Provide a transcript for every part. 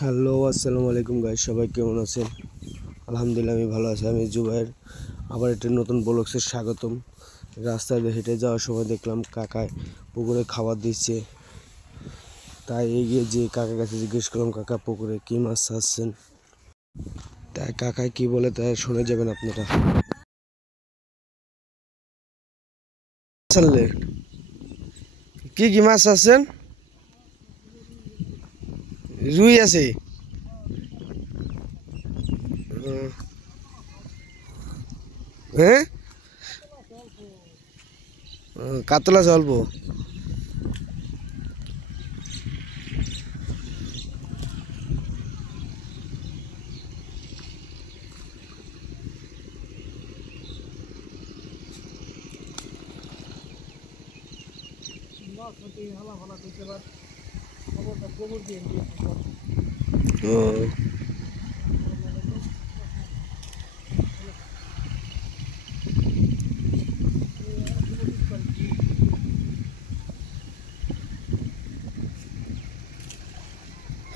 Hello, আসসালামু আলাইকুম guys, সবাই কেমন আছেন? আলহামদুলিল্লাহ আমি ভালো আছি। আমি জুবাইর, আবার একটা নতুন ব্লগসে স্বাগতম। রাস্তায় হেঁটে যাওয়ার সময় দেখলাম কাকায় পুকুরে খাবার দিচ্ছে, তাই এগিয়ে যে কাকার কাছে জিজ্ঞেস করলাম, কাকা পুকুরে কী মাছ ছাড়ছেন? তাই কাকায় কি বলে তাই শুনে যাবেন আপনারা। ছাড়লে কি কি মাছ ছাড়ছেন? রুই আছে? হ্যাঁ, কাতলা অল্প।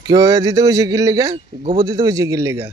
কেউ দিতে কইছে কি লেগা? গোবর দিতে কইছে কি লেগা?